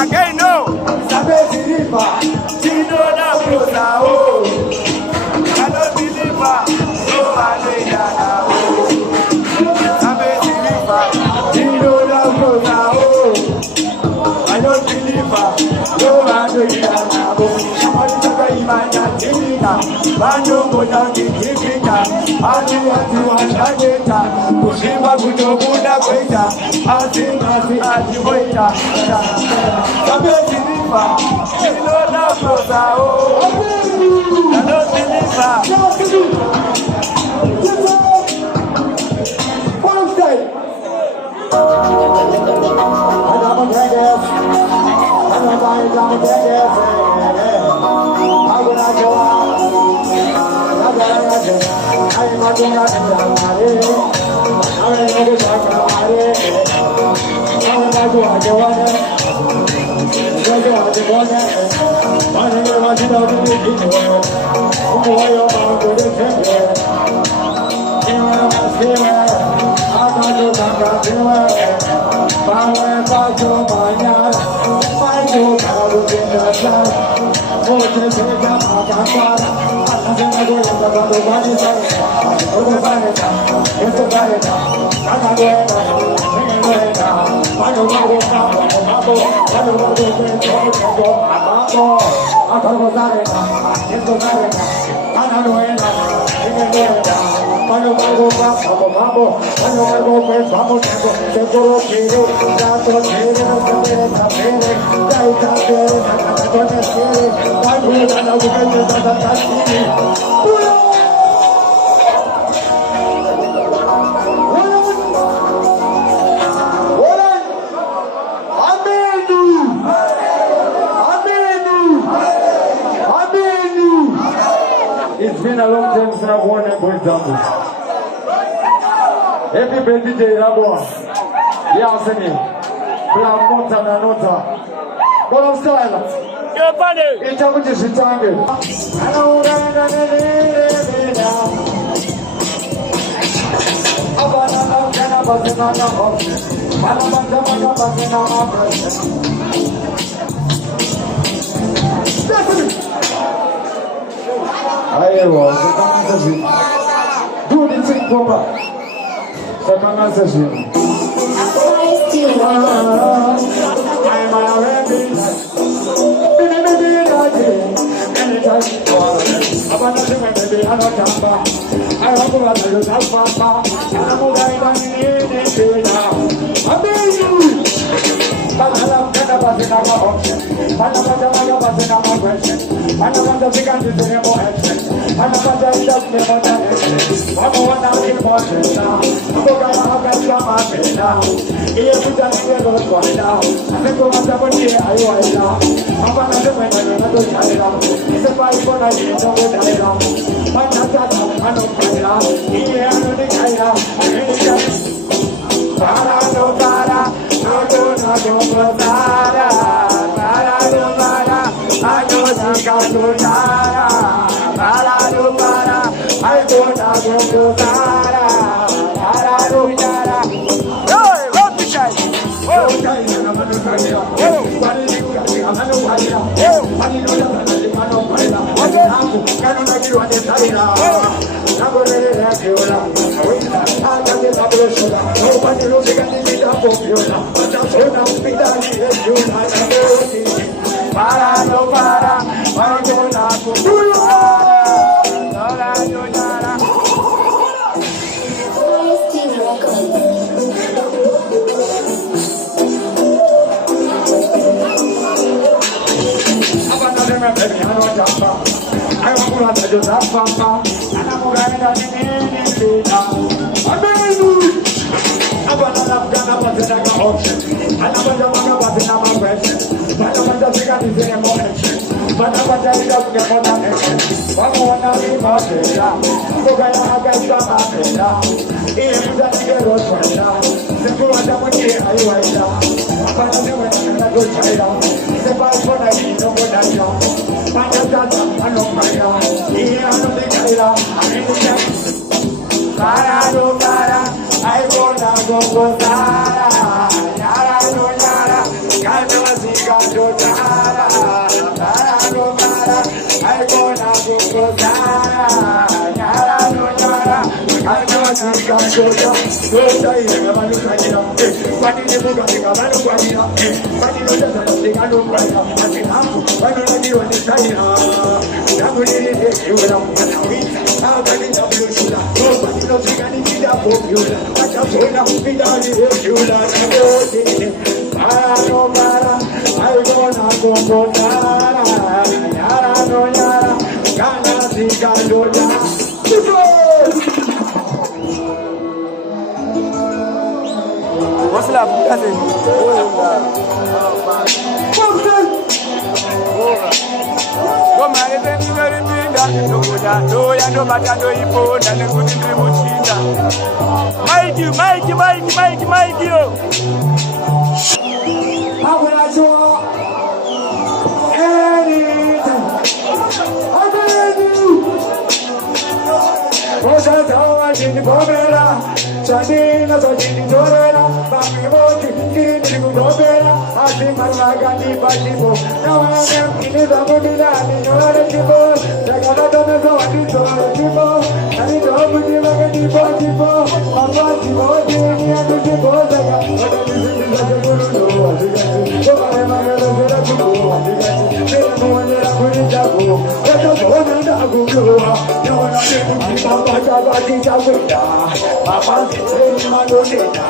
Again, no. It's been a long time since I've won a good example. Happy birthday, Rabo. Yeah, sing it. Black nota na nota. But I'm silent. You're funny. It's a good tangle. Aiwa, do the thing proper. Second session. I'm already. para, no para, Maigona Gongosara, Nora Yonyara. Para, no para, Maigona Gongosara, Yara no Yara, Kanasiga Jotara. Para, no para, Maigona Gongosara, Yara no Yara, Kanasiga Jotara. Jotara, Manukaira, Pati Mugaga, Manukaira, Pati Rosa, Tigano Praia, Pati Hamu, Pati Rosa, Namuri, Yuram, how can it have you? Nobody knows you can eat up for you. I just want to be done with you. Para, no para, Maigona Gongosara, Yara no Yara, Kanasiga Jotara. What's up? That's it. Come on, let me very big. No, ya no matter no ipo na ngudi mchinda. Mikey. How will I show anything? I believe you. Osa tawa jini bomera, chadina so jini dorera, bami moji jini gubera, ati marwaga ni bajibo, nawa nem kini zamudila ni nyore jibo, jagana dona so ati sore jibo, ani jobu jibo ke jibo, mama jibo jini atu jibo jaga, oda jini jaga guru no adigati, kore magalo jera jibo adigati, jera muanyera kuri jago, oda bona da guru, nyora jibo jibo. Jaga di jaga, Papa sini manodena.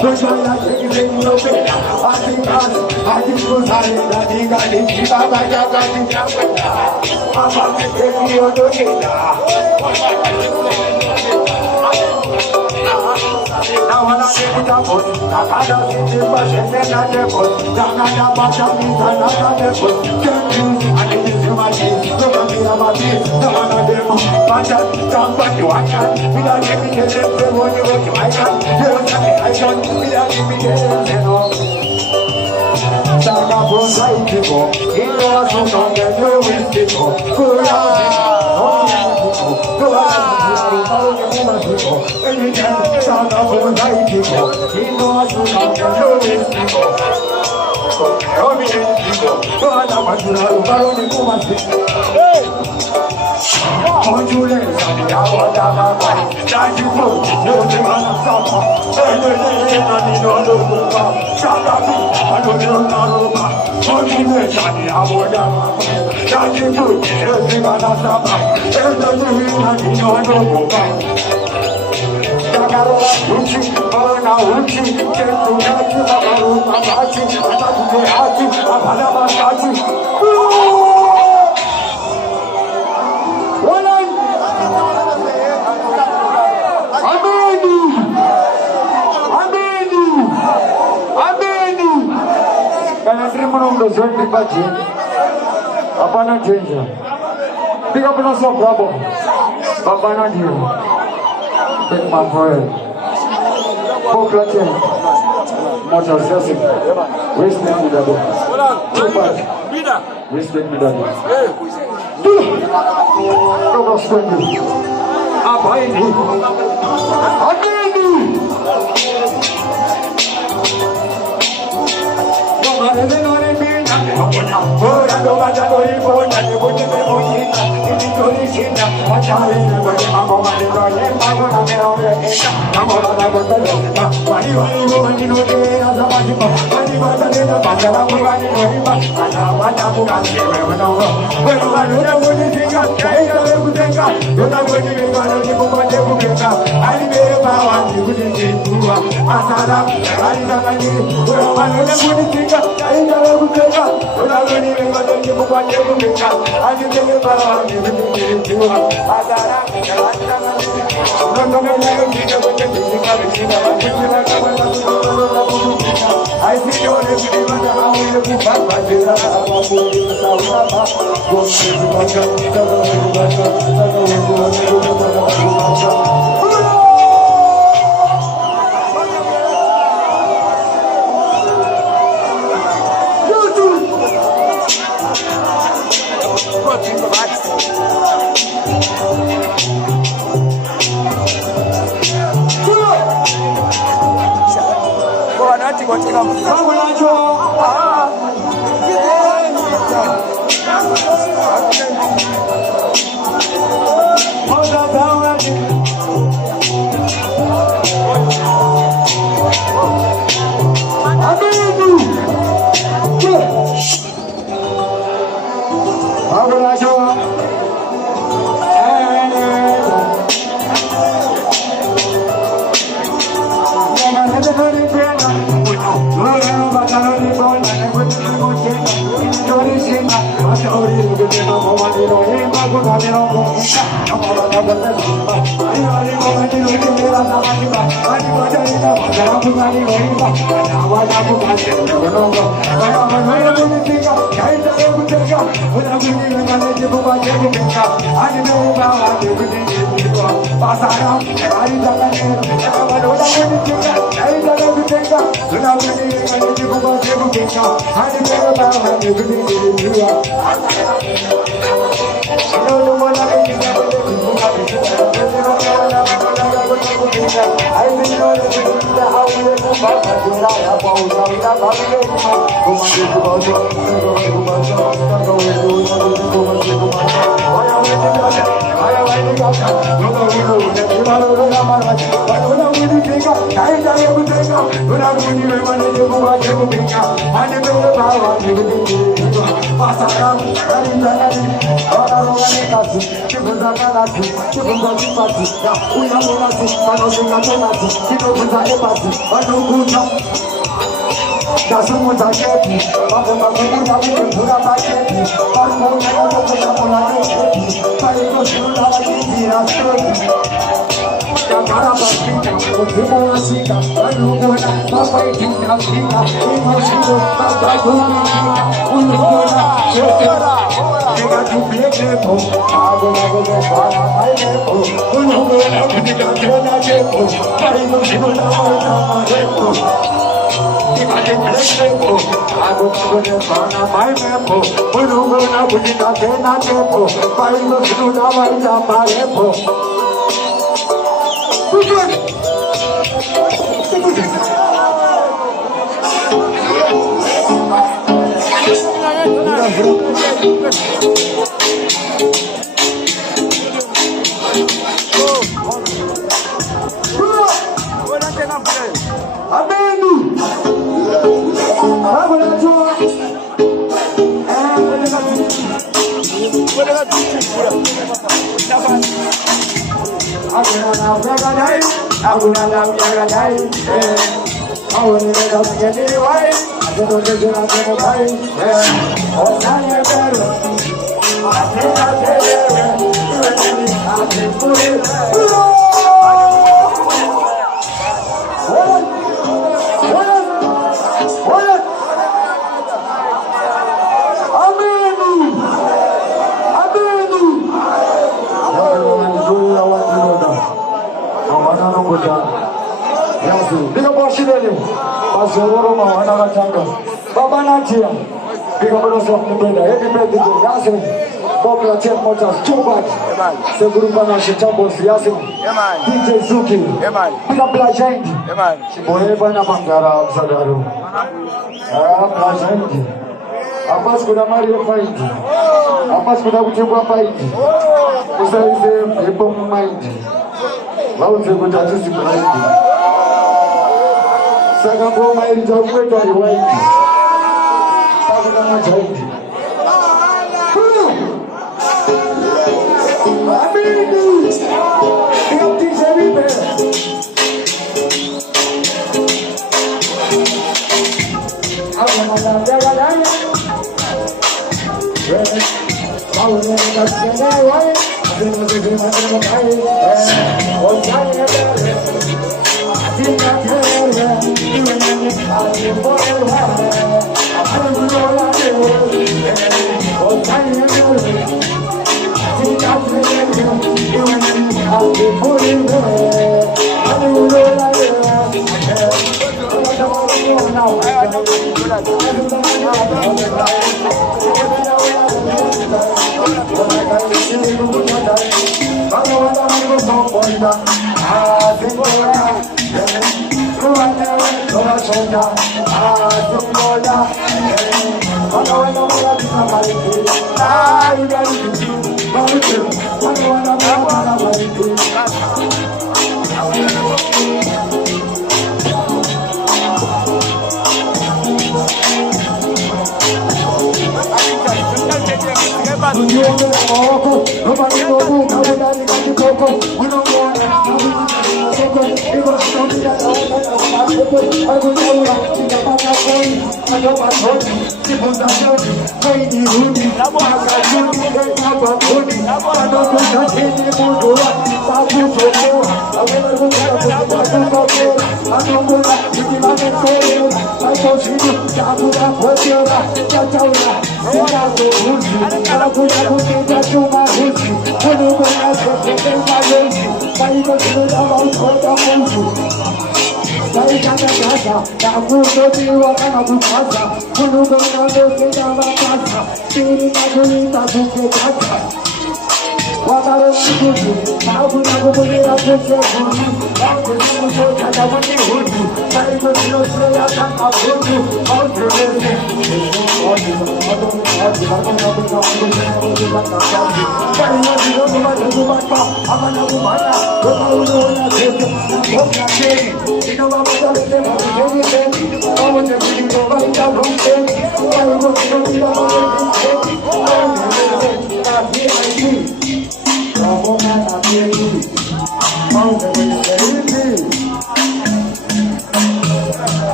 Bujana sini manodena. Adi kusari dadi gali. Papa jaga di jaga, Papa sini manodena. Now I know you put up, I can't see the person that I put. Now I baca me, I put. Can't use I need to my teeth. Look at me, I'm a teeth. Now I know them, but don't put you I can. Without giving you the one you want to I can. Without giving me the Saga from Saitigo, it was so long that you will go. Go out, go out, anytime, Saga from Saitigo, it was so long that you will go. Come in, go out, hey! Apana change. Pick up no so problem. Apana deal. Take my friend. Poclatin. Motor stressing. Waste them with the book. Too much. Waste them with the book. Come on, spend it. Abaini. Abaini. Ora do baja do ibo na ne bote me boyina, ini tori china DJ Zuki, piga Blajend, Chimoreva na Mangara Msadaru. Blajend. Hapasi kuna mali ya faidi. Hapasi kuna kuchukua faidi. Usaize pepo mind. Lauze kutatusi faidi. Saka ngoma ili chakwetu aliwaidi. Saka kama chaidi. Amini. Nikatisha vipe.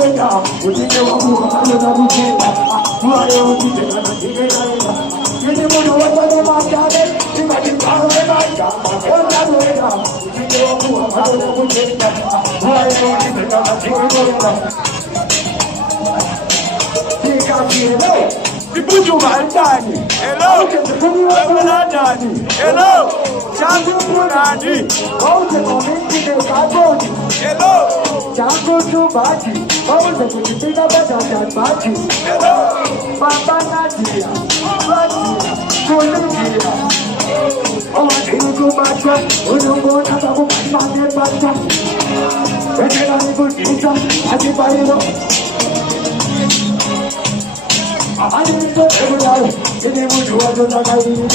wenda utike wakuka alona kuchenda mwaye utike kana chikekaenda yini muno watane makane imati pawe maitama ona wenda utike wakuka alona kuchenda mwaye utike kana chikekaenda Hello, Ibuju Maldani. Hello, Maldani. Hello, Changu Punani. Ouje Komiti de Kabodi. Hello, Changu Tubati. Ouje Kujipiga Bada Bati. Hello, Baba Nadia. Nadia. Kolumbia. Ouje Kubacha. Ulungo Nababu Mane Bata. Ekela Nikuita. Adibailo. I didn't go every day. Didn't move to a good night. I didn't